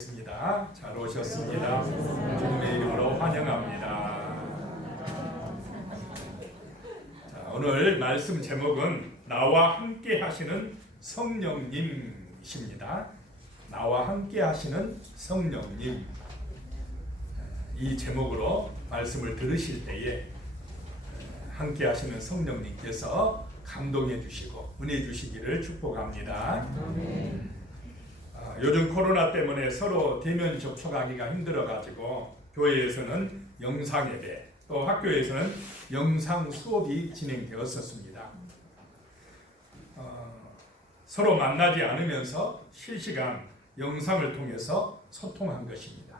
있습니다. 잘 오셨습니다. 주님의 이름으로 환영합니다. 자, 오늘 말씀 제목은 나와 함께 하시는 성령님이십니다. 나와 함께 하시는 성령님. 이 제목으로 말씀을 들으실 때에 함께 하시는 성령님께서 감동해 주시고 은혜 주시기를 축복합니다. 요즘 코로나 때문에 서로 대면 접촉하기가 힘들어가지고 교회에서는 영상 예배, 또 학교에서는 영상 수업이 진행되었었습니다. 서로 만나지 않으면서 실시간 영상을 통해서 소통한 것입니다.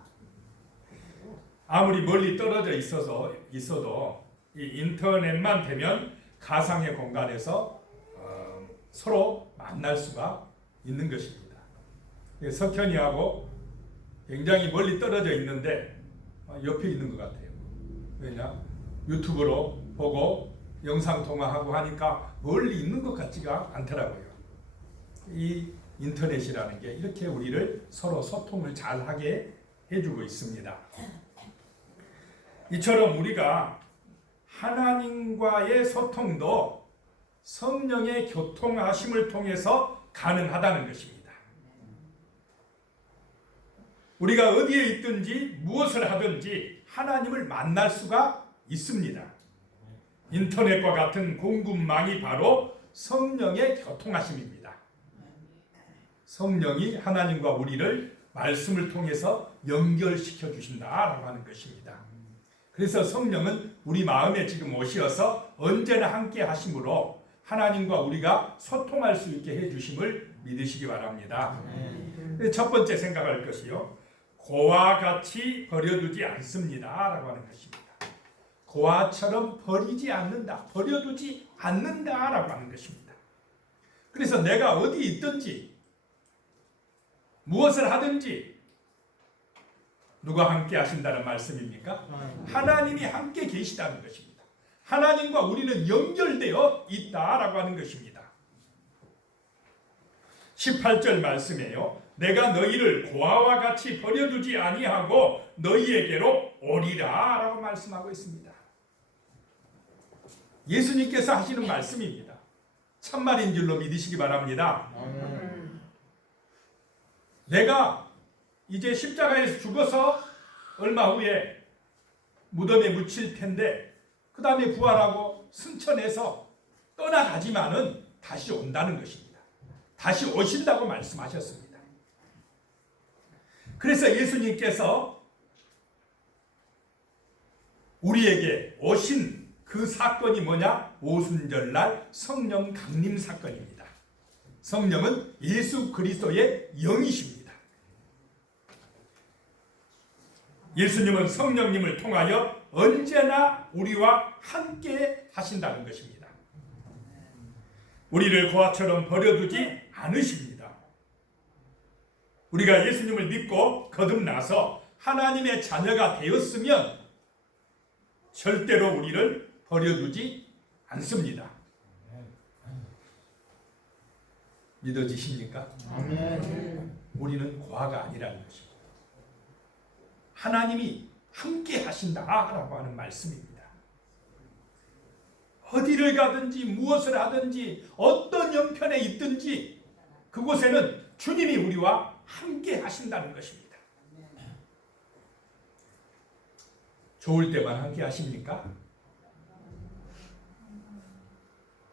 아무리 멀리 떨어져 있어도 이 인터넷만 되면 가상의 공간에서 서로 만날 수가 있는 것입니다. 석현이하고 굉장히 멀리 떨어져 있는데 옆에 있는 것 같아요. 왜냐? 유튜브로 보고 영상 통화하고 하니까 멀리 있는 것 같지가 않더라고요. 이 인터넷이라는 게 이렇게 우리를 서로 소통을 잘하게 해주고 있습니다. 이처럼 우리가 하나님과의 소통도 성령의 교통하심을 통해서 가능하다는 것입니다. 우리가 어디에 있든지 무엇을 하든지 하나님을 만날 수가 있습니다. 인터넷과 같은 공급망이 바로 성령의 교통하심입니다. 성령이 하나님과 우리를 말씀을 통해서 연결시켜 주신다라고 하는 것입니다. 그래서 성령은 우리 마음에 지금 오셔서 언제나 함께 하심으로 하나님과 우리가 소통할 수 있게 해주심을 믿으시기 바랍니다. 첫 번째 생각할 것이요, 고와 같이 버려두지 않습니다 라고 하는 것입니다. 고아처럼 버리지 않는다, 버려두지 않는다 라고 하는 것입니다. 그래서 내가 어디 있든지 무엇을 하든지 누가 함께 하신다는 말씀입니까? 하나님이 함께 계시다는 것입니다. 하나님과 우리는 연결되어 있다라고 하는 것입니다. 18절 말씀이에요. 내가 너희를 고아와 같이 버려두지 아니하고 너희에게로 오리라 라고 말씀하고 있습니다. 예수님께서 하시는 말씀입니다. 참말인 줄로 믿으시기 바랍니다. 내가 이제 십자가에서 죽어서 얼마 후에 무덤에 묻힐 텐데 그 다음에 부활하고 승천해서 떠나가지만은 다시 온다는 것입니다. 다시 오신다고 말씀하셨습니다. 그래서 예수님께서 우리에게 오신 그 사건이 뭐냐? 오순절날 성령 강림 사건입니다. 성령은 예수 그리스도의 영이십니다. 예수님은 성령님을 통하여 언제나 우리와 함께 하신다는 것입니다. 우리를 고아처럼 버려두지 않으십니다. 우리가 예수님을 믿고 거듭나서 하나님의 자녀가 되었으면 절대로 우리를 버려두지 않습니다. 믿어지십니까? 우리는 고아가 아니라는 것입니다. 하나님이 함께 하신다라고 하는 말씀입니다. 어디를 가든지 무엇을 하든지 어떤 형편에 있든지 그곳에는 주님이 우리와 함께 하신다는 것입니다. 좋을 때만 함께 하십니까?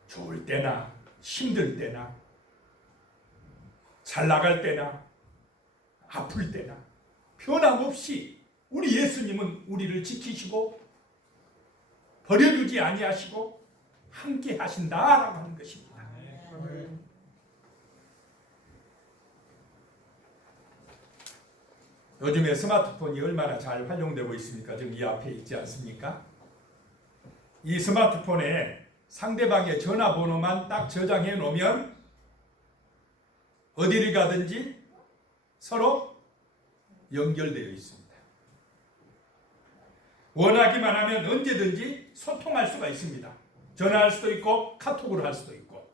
좋을 때나 힘들 때나 잘 나갈 때나 아플 때나 변함없이 우리 예수님은 우리를 지키시고 버려두지 아니하시고 함께 하신다라고 하는 것입니다. 요즘에 스마트폰이 얼마나 잘 활용되고 있습니까? 지금 이 앞에 있지 않습니까? 이 스마트폰에 상대방의 전화번호만 딱 저장해 놓으면 어디를 가든지 서로 연결되어 있습니다. 원하기만 하면 언제든지 소통할 수가 있습니다. 전화할 수도 있고 카톡으로 할 수도 있고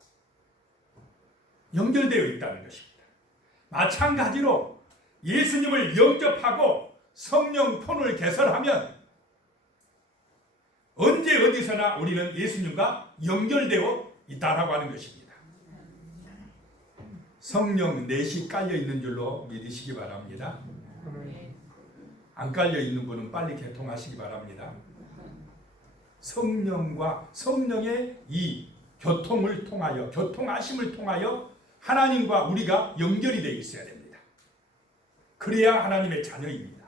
연결되어 있다는 것입니다. 마찬가지로 예수님을 영접하고 성령 폰을 개설하면 언제 어디서나 우리는 예수님과 연결되어 있다라고 하는 것입니다. 성령 넷이 깔려 있는 줄로 믿으시기 바랍니다. 안 깔려 있는 분은 빨리 개통하시기 바랍니다. 성령의 이 교통을 통하여, 교통하심을 통하여 하나님과 우리가 연결이 되어 있어야 됩니다. 그래야 하나님의 자녀입니다.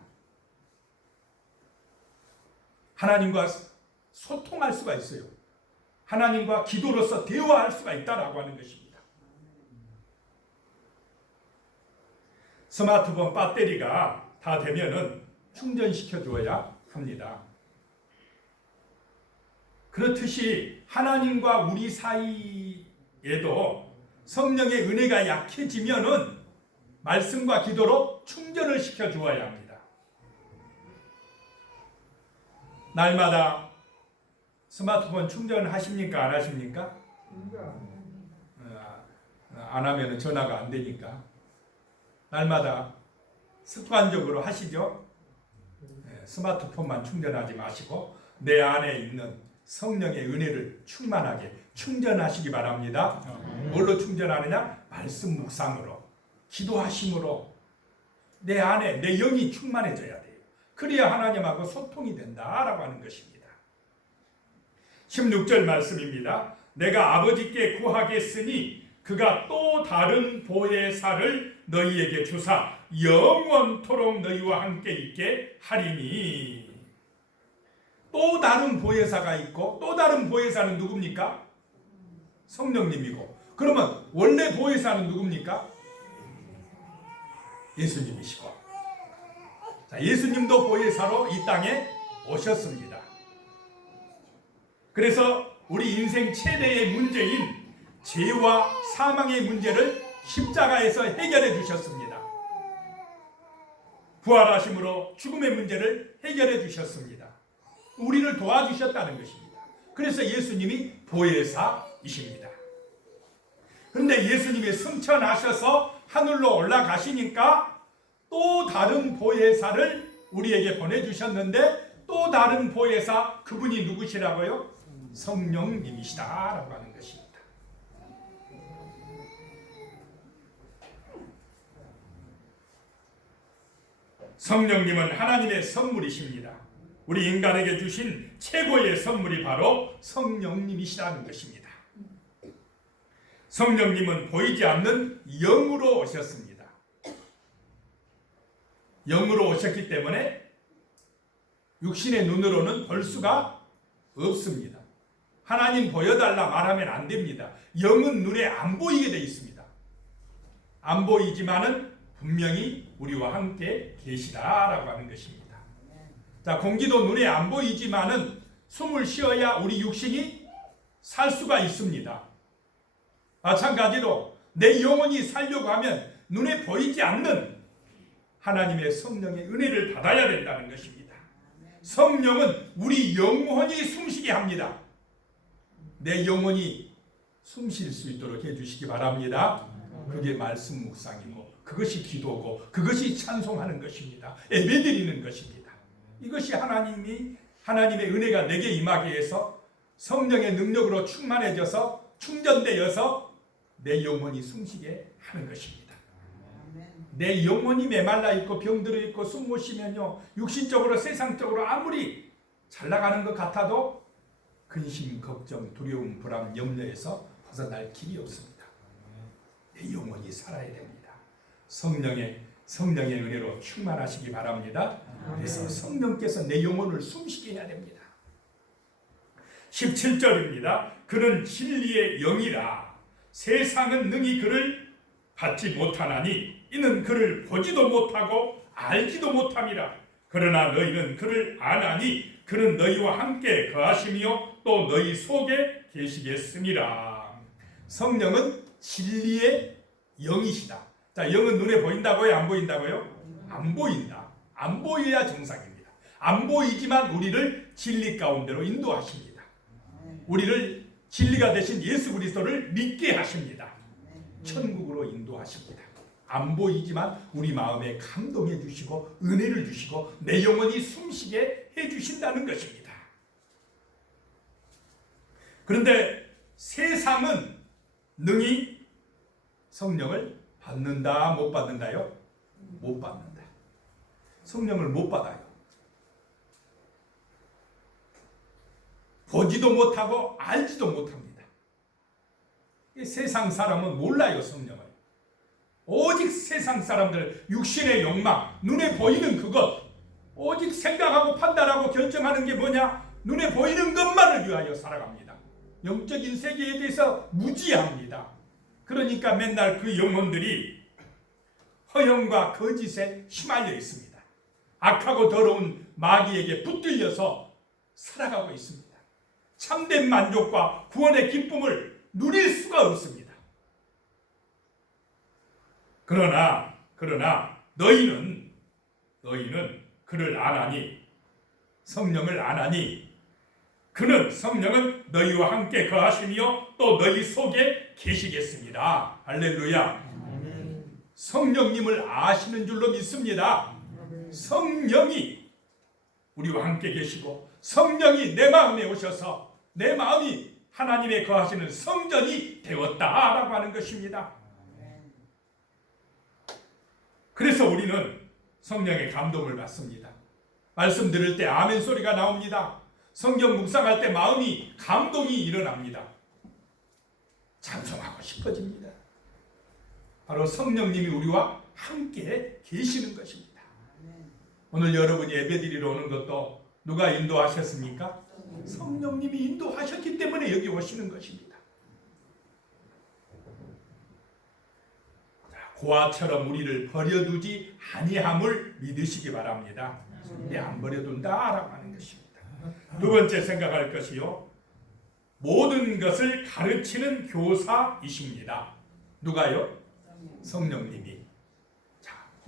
하나님과 소통할 수가 있어요. 하나님과 기도로서 대화할 수가 있다라고 하는 것입니다. 스마트폰 배터리가 다 되면은 충전시켜 줘야 합니다. 그렇듯이 하나님과 우리 사이에도 성령의 은혜가 약해지면은 말씀과 기도로 충전을 시켜 주어야 합니다. 날마다 스마트폰 충전하십니까? 안 하십니까? 안 하면 전화가 안 되니까 날마다 습관적으로 하시죠? 스마트폰만 충전하지 마시고 내 안에 있는 성령의 은혜를 충만하게 충전하시기 바랍니다. 뭘로 충전하느냐? 말씀 묵상으로, 기도하심으로 내 안에 내 영이 충만해져야 돼요. 그래야 하나님하고 소통이 된다라고 하는 것입니다. 16절 말씀입니다. 내가 아버지께 구하겠으니 그가 또 다른 보혜사를 너희에게 주사 영원토록 너희와 함께 있게 하리니. 또 다른 보혜사가 있고 또 다른 보혜사는 누굽니까? 성령님이고. 그러면 원래 보혜사는 누굽니까? 예수님이시고. 자, 예수님도 보혜사로 이 땅에 오셨습니다. 그래서 우리 인생 최대의 문제인 죄와 사망의 문제를 십자가에서 해결해 주셨습니다. 부활하심으로 죽음의 문제를 해결해 주셨습니다. 우리를 도와주셨다는 것입니다. 그래서 예수님이 보혜사이십니다. 그런데 예수님이 승천하셔서 하늘로 올라가시니까 또 다른 보혜사를 우리에게 보내주셨는데 또 다른 보혜사, 그분이 누구시라고요? 성령님이시다라고 하는 것입니다. 성령님은 하나님의 선물이십니다. 우리 인간에게 주신 최고의 선물이 바로 성령님이시라는 것입니다. 성령님은 보이지 않는 영으로 오셨습니다. 영으로 오셨기 때문에 육신의 눈으로는 볼 수가 없습니다. 하나님 보여달라 말하면 안 됩니다. 영은 눈에 안 보이게 되어 있습니다. 안 보이지만은 분명히 우리와 함께 계시다라고 하는 것입니다. 자, 공기도 눈에 안 보이지만은 숨을 쉬어야 우리 육신이 살 수가 있습니다. 마찬가지로 내 영혼이 살려고 하면 눈에 보이지 않는 하나님의 성령의 은혜를 받아야 된다는 것입니다. 성령은 우리 영혼이 숨쉬게 합니다. 내 영혼이 숨쉴 수 있도록 해주시기 바랍니다. 그게 말씀 묵상이고 그것이 기도고 그것이 찬송하는 것입니다. 예배드리는 것입니다. 이것이 하나님의 은혜가 내게 임하게 해서 성령의 능력으로 충만해져서 충전되어서 내 영혼이 숨쉬게 하는 것입니다. 내 영혼이 메말라 있고 병들어 있고 숨 못 쉬면요, 육신적으로 세상적으로 아무리 잘 나가는 것 같아도 근심, 걱정, 두려움, 불안, 염려에서 벗어날 길이 없습니다. 내 영혼이 살아야 됩니다. 성령의 은혜로 충만하시기 바랍니다. 그래서 성령께서 내 영혼을 숨쉬게 해야 됩니다. 17절입니다. 그는 진리의 영이라 세상은 능히 그를 받지 못하나니 이는 그를 보지도 못하고 알지도 못함이라. 그러나 너희는 그를 아나니 그는 너희와 함께 거하시며 또 너희 속에 계시겠습니다. 성령은 진리의 영이시다. 자, 영은 눈에 보인다고요? 안 보인다고요? 안 보인다. 안 보여야 정상입니다. 안 보이지만 우리를 진리 가운데로 인도하십니다. 우리를 진리가 되신 예수 그리스도를 믿게 하십니다. 천국으로 인도하십니다. 안 보이지만 우리 마음에 감동해 주시고 은혜를 주시고 내 영혼이 숨쉬게 해 주신다는 것입니다. 그런데 세상은 능히 성령을 받는다 못 받는다요? 못 받는다. 성령을 못 받아요. 보지도 못하고 알지도 못합니다. 세상 사람은 몰라요, 성령을. 오직 세상 사람들 육신의 욕망, 눈에 보이는 그것, 오직 생각하고 판단하고 결정하는 게 뭐냐? 눈에 보이는 것만을 위하여 살아갑니다. 영적인 세계에 대해서 무지합니다. 그러니까 맨날 그 영혼들이 허영과 거짓에 휘말려 있습니다. 악하고 더러운 마귀에게 붙들려서 살아가고 있습니다. 참된 만족과 구원의 기쁨을 누릴 수가 없습니다. 그러나 너희는 그를 아나니, 성령을 아나니, 그는 성령은 너희와 함께 거하시며 또 너희 속에 계시겠습니다. 할렐루야. 성령님을 아시는 줄로 믿습니다. 성령이 우리와 함께 계시고 성령이 내 마음에 오셔서 내 마음이 하나님의 거하시는 성전이 되었다라고 하는 것입니다. 그래서 우리는 성령의 감동을 받습니다. 말씀 들을 때 아멘 소리가 나옵니다. 성경 묵상할 때 마음이 감동이 일어납니다. 찬송하고 싶어집니다. 바로 성령님이 우리와 함께 계시는 것입니다. 오늘 여러분이 예배드리러 오는 것도 누가 인도하셨습니까? 성령님이 인도하셨기 때문에 여기 오시는 것입니다. 고아처럼 우리를 버려두지 아니함을 믿으시기 바랍니다. 안 버려둔다라고 하는 것입니다. 두 번째 생각할 것이요, 모든 것을 가르치는 교사이십니다. 누가요? 성령님이.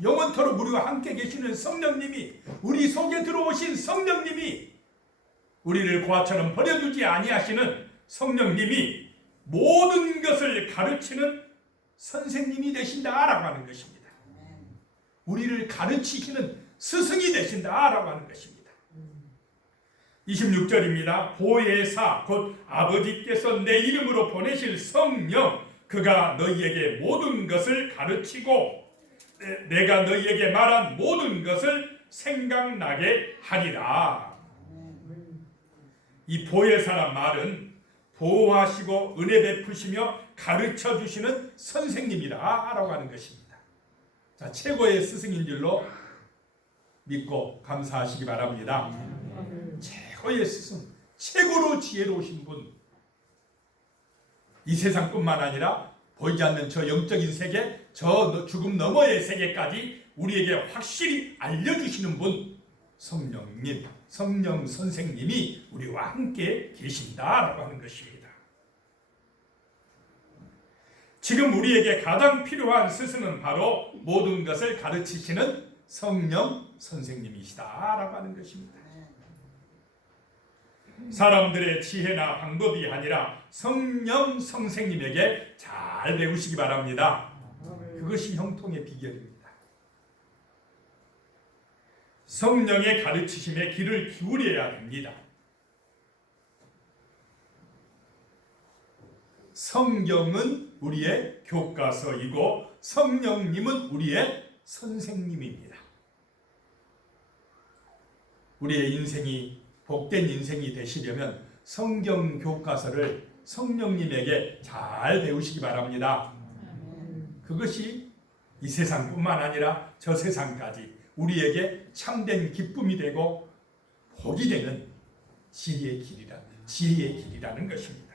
영원토록 우리와 함께 계시는 성령님이, 우리 속에 들어오신 성령님이, 우리를 고아처럼 버려두지 아니하시는 성령님이 모든 것을 가르치는 선생님이 되신다라고 하는 것입니다. 우리를 가르치시는 스승이 되신다라고 하는 것입니다. 26절입니다. 보혜사 곧 아버지께서 내 이름으로 보내실 성령, 그가 너희에게 모든 것을 가르치고 내가 너희에게 말한 모든 것을 생각나게 하리라. 이 보혜사란 말은 보호하시고 은혜 베푸시며 가르쳐 주시는 선생님이라고 하는 것입니다. 자, 최고의 스승인 줄로 믿고 감사하시기 바랍니다. 최고의 스승, 최고로 지혜로우신 분, 이 세상뿐만 아니라 보이지 않는 저 영적인 세계, 저 죽음 너머의 세계까지 우리에게 확실히 알려주시는 분, 성령님, 성령 선생님이 우리와 함께 계신다라고 하는 것입니다. 지금 우리에게 가장 필요한 스승은 바로 모든 것을 가르치시는 성령 선생님이시다라고 하는 것입니다. 사람들의 지혜나 방법이 아니라 성령 선생님에게 잘 배우시기 바랍니다. 그것이 형통의 비결입니다. 성령의 가르치심에 귀를 기울여야 됩니다. 성경은 우리의 교과서이고 성령님은 우리의 선생님입니다. 우리의 인생이 복된 인생이 되시려면 성경 교과서를 성령님에게 잘 배우시기 바랍니다. 그것이 이 세상뿐만 아니라 저 세상까지 우리에게 참된 기쁨이 되고 복이 되는 지혜의 길이라는 것입니다.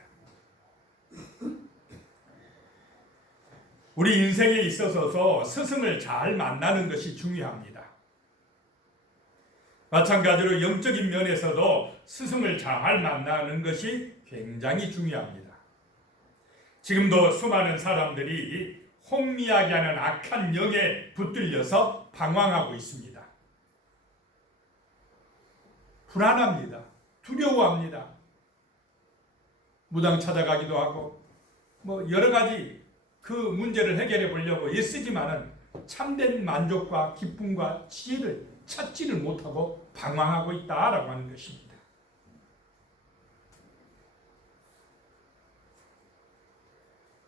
우리 인생에 있어서 스승을 잘 만나는 것이 중요합니다. 마찬가지로 영적인 면에서도 스승을 잘 만나는 것이 굉장히 중요합니다. 지금도 수많은 사람들이 혼미하게 하는 악한 영에 붙들려서 방황하고 있습니다. 불안합니다. 두려워합니다. 무당 찾아가기도 하고 여러 가지 그 문제를 해결해 보려고 애쓰지만은 참된 만족과 기쁨과 지혜를 찾지를 못하고 방황하고 있다라고 하는 것입니다.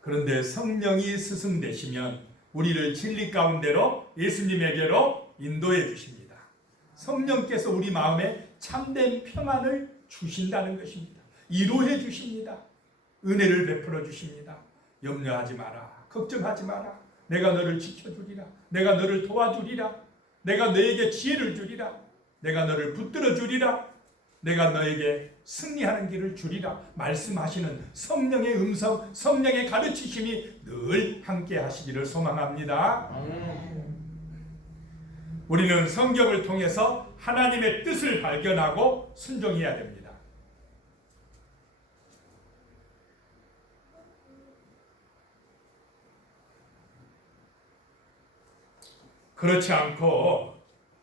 그런데 성령이 스승되시면 우리를 진리 가운데로 예수님에게로 인도해 주십니다. 성령께서 우리 마음에 참된 평안을 주신다는 것입니다. 위로해 주십니다. 은혜를 베풀어 주십니다. 염려하지 마라. 걱정하지 마라. 내가 너를 지켜주리라. 내가 너를 도와주리라. 내가 너에게 지혜를 주리라. 내가 너를 붙들어 주리라. 내가 너에게 승리하는 길을 주리라. 말씀하시는 성령의 음성, 성령의 가르치심이 늘 함께 하시기를 소망합니다. 우리는 성경을 통해서 하나님의 뜻을 발견하고 순종해야 됩니다. 그렇지 않고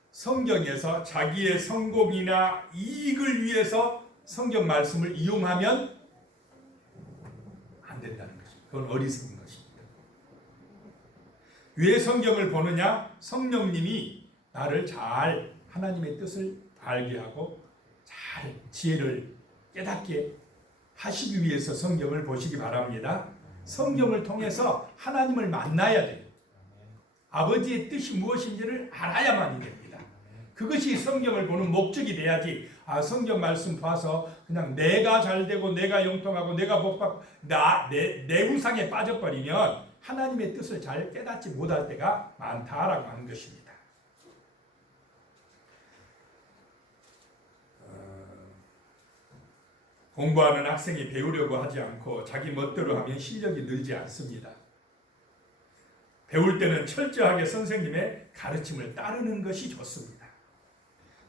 성경에서 자기의 성공이나 이익을 위해서 성경 말씀을 이용하면 안 된다는 것입니다. 그건 어리석은 것입니다. 왜 성경을 보느냐? 성령님이 나를 잘 하나님의 뜻을 알게 하고 잘 지혜를 깨닫게 하시기 위해서 성경을 보시기 바랍니다. 성경을 통해서 하나님을 만나야 돼요. 아버지의 뜻이 무엇인지를 알아야만이 됩니다. 그것이 성경을 보는 목적이 돼야지 성경 말씀 봐서 그냥 내가 잘되고 내가 영통하고 내가 복받고 내 우상에 빠져버리면 하나님의 뜻을 잘 깨닫지 못할 때가 많다라고 하는 것입니다. 공부하는 학생이 배우려고 하지 않고 자기 멋대로 하면 실력이 늘지 않습니다. 배울 때는 철저하게 선생님의 가르침을 따르는 것이 좋습니다.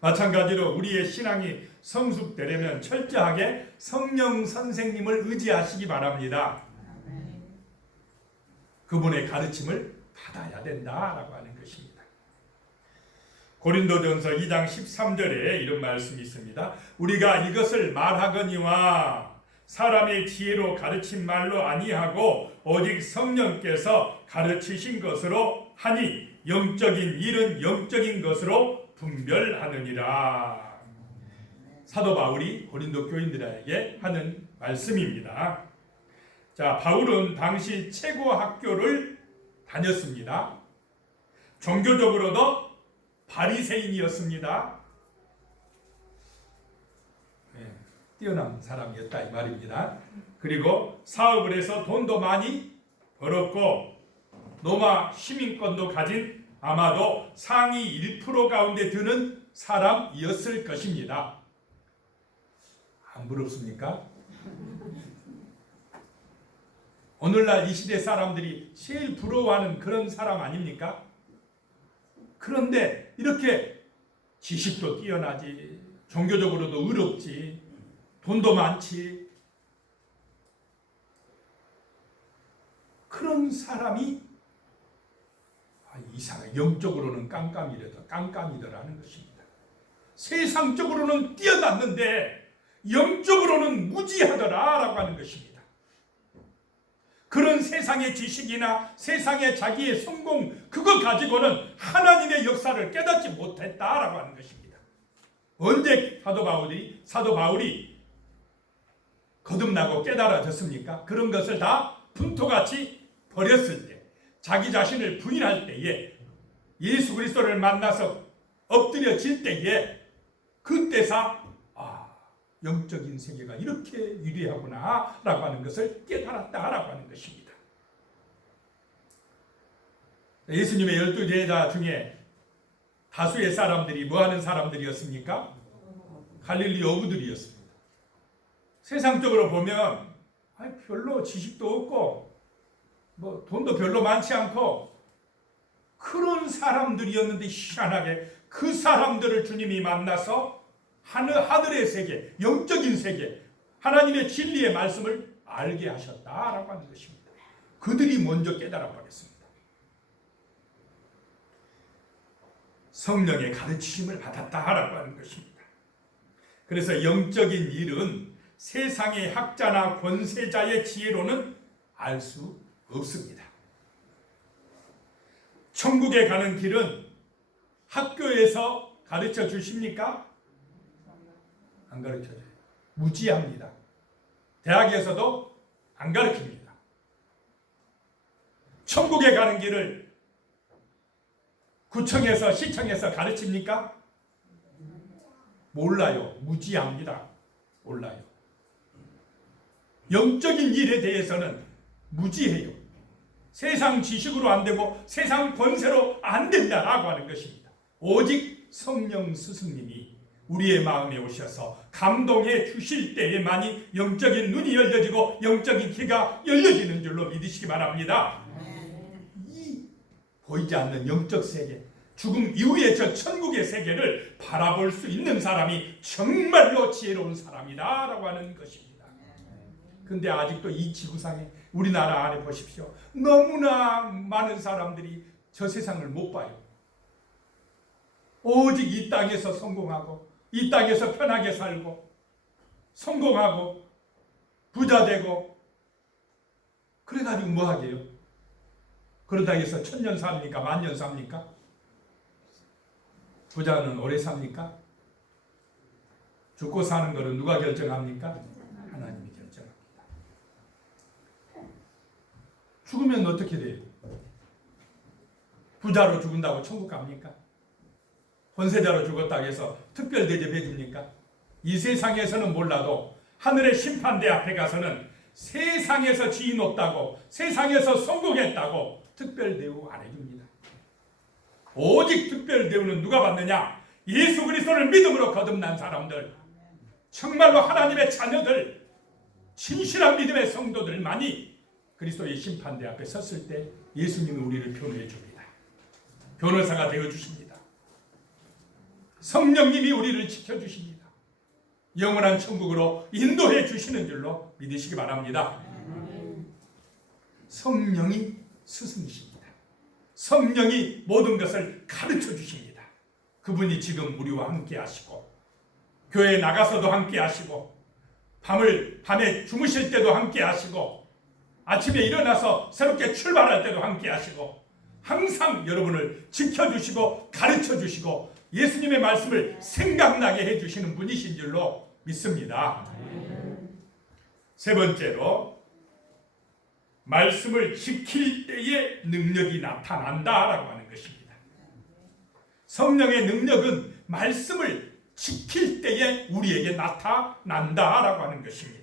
마찬가지로 우리의 신앙이 성숙되려면 철저하게 성령 선생님을 의지하시기 바랍니다. 그분의 가르침을 받아야 된다라고 하는 것입니다. 고린도전서 2장 13절에 이런 말씀이 있습니다. 우리가 이것을 말하거니와 사람의 지혜로 가르친 말로 아니하고 오직 성령께서 가르치신 것으로 하니 영적인 일은 영적인 것으로 분별하느니라. 사도 바울이 고린도 교인들에게 하는 말씀입니다. 자, 바울은 당시 최고 학교를 다녔습니다. 종교적으로도 바리새인이었습니다. 뛰어난 사람이었다 이 말입니다. 그리고 사업을 해서 돈도 많이 벌었고 로마 시민권도 가진 아마도 상위 1% 가운데 드는 사람이었을 것입니다. 안 부럽습니까? 오늘날 이 시대 사람들이 제일 부러워하는 그런 사람 아닙니까? 그런데 이렇게 지식도 뛰어나지, 종교적으로도 의롭지, 돈도 많지, 그런 사람이 이상해. 영적으로는 깜깜이더라는 것입니다. 세상적으로는 뛰어났는데 영적으로는 무지하더라라고 하는 것입니다. 그런 세상의 지식이나 세상의 자기의 성공 그거 가지고는 하나님의 역사를 깨닫지 못했다라고 하는 것입니다. 언제 사도 바울이 거듭나고 깨달아졌습니까? 그런 것을 다 분토같이 버렸을 때, 자기 자신을 부인할 때에, 예수 그리스도를 만나서 엎드려질 때에, 그때사 영적인 세계가 이렇게 위대하구나 라고 하는 것을 깨달았다라고 하는 것입니다. 예수님의 12제자 중에 다수의 사람들이 뭐하는 사람들이었습니까? 갈릴리 어부들이었습니다. 세상적으로 보면 별로 지식도 없고 돈도 별로 많지 않고 그런 사람들이었는데 희한하게 그 사람들을 주님이 만나서 하늘의 세계, 영적인 세계, 하나님의 진리의 말씀을 알게 하셨다라고 하는 것입니다. 그들이 먼저 깨달아 버렸습니다. 성령의 가르치심을 받았다라고 하는 것입니다. 그래서 영적인 일은 세상의 학자나 권세자의 지혜로는 알 수 없습니다. 천국에 가는 길은 학교에서 가르쳐 주십니까? 안 가르쳐 줘요. 무지합니다. 대학에서도 안 가르칩니다. 천국에 가는 길을 구청에서 시청에서 가르칩니까? 몰라요. 무지합니다. 몰라요. 영적인 일에 대해서는 무지해요. 세상 지식으로 안 되고 세상 권세로 안 된다라고 하는 것입니다. 오직 성령 스승님이 우리의 마음에 오셔서 감동해 주실 때에만이 영적인 눈이 열려지고 영적인 귀가 열려지는 줄로 믿으시기 바랍니다. 이 보이지 않는 영적 세계, 죽음 이후의 저 천국의 세계를 바라볼 수 있는 사람이 정말로 지혜로운 사람이다 라고 하는 것입니다. 근데 아직도 이 지구상에 우리나라 안에 보십시오. 너무나 많은 사람들이 저 세상을 못 봐요. 오직 이 땅에서 성공하고 이 땅에서 편하게 살고 성공하고 부자 되고 그래가지고 뭐 하게요? 그러다 해서 천년 삽니까? 만년 삽니까? 부자는 오래 삽니까? 죽고 사는 것은 누가 결정합니까? 하나님이 결정합니다. 죽으면 어떻게 돼요? 부자로 죽은다고 천국 갑니까? 권세자로 죽었다고 해서 특별 대접해 줍니까? 이 세상에서는 몰라도 하늘의 심판대 앞에 가서는 세상에서 지위 높다고 세상에서 성공했다고 특별 대우 안 해줍니다. 오직 특별 대우는 누가 받느냐? 예수 그리스도를 믿음으로 거듭난 사람들, 정말로 하나님의 자녀들, 진실한 믿음의 성도들만이 그리스도의 심판대 앞에 섰을 때 예수님이 우리를 변호해 줍니다. 변호사가 되어 주십니다. 성령님이 우리를 지켜주십니다. 영원한 천국으로 인도해 주시는 줄로 믿으시기 바랍니다. 성령이 스승이십니다. 성령이 모든 것을 가르쳐 주십니다. 그분이 지금 우리와 함께 하시고 교회에 나가서도 함께 하시고 밤에 주무실 때도 함께 하시고 아침에 일어나서 새롭게 출발할 때도 함께 하시고 항상 여러분을 지켜주시고 가르쳐 주시고 예수님의 말씀을 생각나게 해주시는 분이신 줄로 믿습니다. 세 번째로 말씀을 지킬 때에 능력이 나타난다라고 하는 것입니다. 성령의 능력은 말씀을 지킬 때에 우리에게 나타난다라고 하는 것입니다.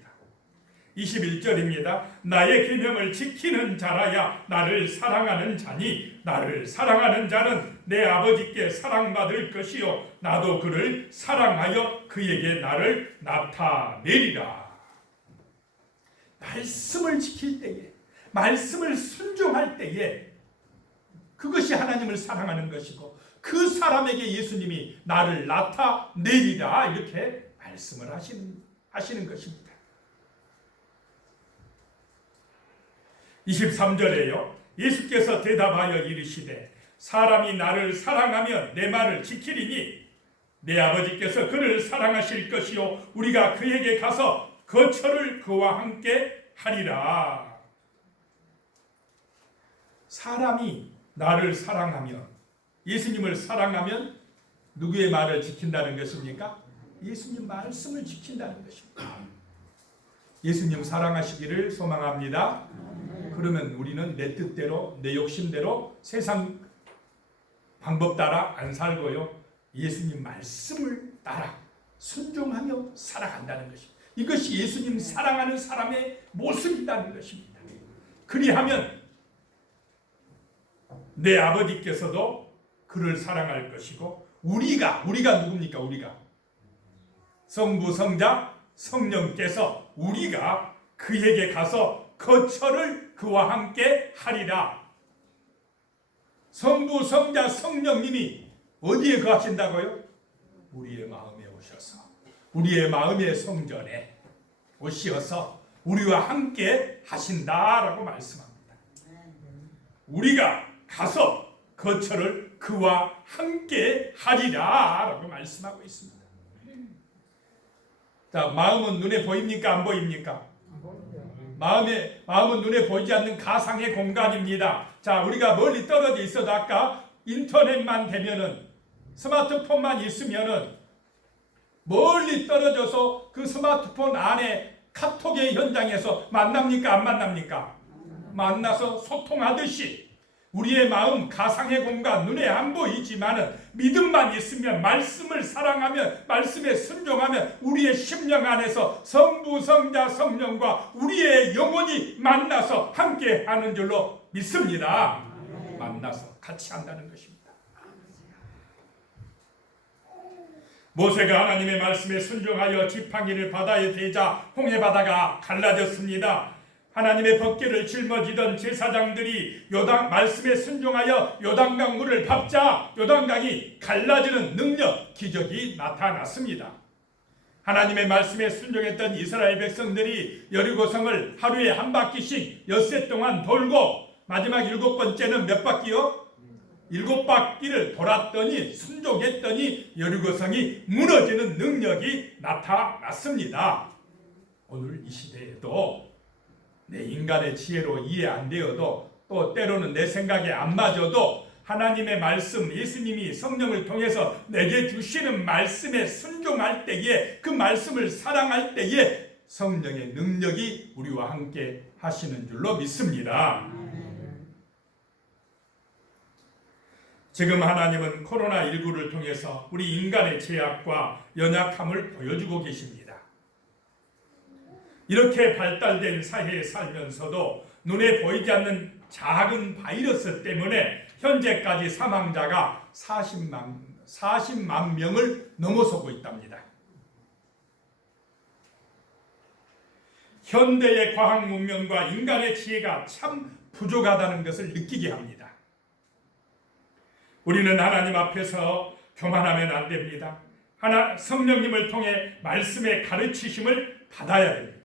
21절입니다. 나의 계명을 지키는 자라야 나를 사랑하는 자니 나를 사랑하는 자는 내 아버지께 사랑받을 것이요 나도 그를 사랑하여 그에게 나를 나타내리라. 말씀을 지킬 때에, 말씀을 순종할 때에 그것이 하나님을 사랑하는 것이고 그 사람에게 예수님이 나를 나타내리라 이렇게 말씀을 하시는 것입니다. 23절에요. 예수께서 대답하여 이르시되 사람이 나를 사랑하면 내 말을 지키리니 내 아버지께서 그를 사랑하실 것이요 우리가 그에게 가서 거처를 그와 함께 하리라. 사람이 나를 사랑하면, 예수님을 사랑하면 누구의 말을 지킨다는 것입니까? 예수님 말씀을 지킨다는 것입니다. 예수님 사랑하시기를 소망합니다. 그러면 우리는 내 뜻대로 내 욕심대로 세상 방법 따라 안 살고요. 예수님 말씀을 따라 순종하며 살아간다는 것입니다. 이것이 예수님 사랑하는 사람의 모습이라는 것입니다. 그리하면 내 아버지께서도 그를 사랑할 것이고 우리가 누굽니까? 우리가 성부 성자 성령께서 우리가 그에게 가서 거처를 그와 함께 하리라. 성부 성자 성령님이 어디에 거하신다고요? 우리의 마음에 오셔서 우리의 마음의 성전에 오시어서 우리와 함께 하신다라고 말씀합니다. 우리가 가서 거처를 그와 함께 하리라라고 말씀하고 있습니다. 자, 마음은 눈에 보입니까? 안 보입니까? 마음은 눈에 보이지 않는 가상의 공간입니다. 자, 우리가 멀리 떨어져 있어도 아까 인터넷만 되면은, 스마트폰만 있으면은 멀리 떨어져서 그 스마트폰 안에 카톡의 현장에서 만납니까? 안 만납니까? 만나서 소통하듯이 우리의 마음, 가상의 공간, 눈에 안 보이지만은 믿음만 있으면, 말씀을 사랑하면, 말씀에 순종하면 우리의 심령 안에서 성부, 성자, 성령과 우리의 영혼이 만나서 함께 하는 줄로 믿습니다. 만나서 같이 한다는 것입니다. 모세가 하나님의 말씀에 순종하여 지팡이를 바다에 대자 홍해 바다가 갈라졌습니다. 하나님의 법궤를 짊어지던 제사장들이 말씀에 순종하여 요단강 물을 밟자 요단강이 갈라지는 능력, 기적이 나타났습니다. 하나님의 말씀에 순종했던 이스라엘 백성들이 여리고성을 하루에 한 바퀴씩 엿새 동안 돌고 마지막 7번째는 몇 바퀴요? 7바퀴를 돌았더니, 순종했더니 여리고성이 무너지는 능력이 나타났습니다. 오늘 이 시대에도 내 인간의 지혜로 이해 안 되어도, 또 때로는 내 생각에 안 맞아도 하나님의 말씀, 예수님이 성령을 통해서 내게 주시는 말씀에 순종할 때에, 그 말씀을 사랑할 때에 성령의 능력이 우리와 함께 하시는 줄로 믿습니다. 지금 하나님은 코로나19를 통해서 우리 인간의 죄악과 연약함을 보여주고 계십니다. 이렇게 발달된 사회에 살면서도 눈에 보이지 않는 작은 바이러스 때문에 현재까지 사망자가 40만 명을 넘어서고 있답니다. 현대의 과학 문명과 인간의 지혜가 참 부족하다는 것을 느끼게 합니다. 우리는 하나님 앞에서 교만하면 안 됩니다. 성령님을 통해 말씀의 가르치심을 받아야 됩니다.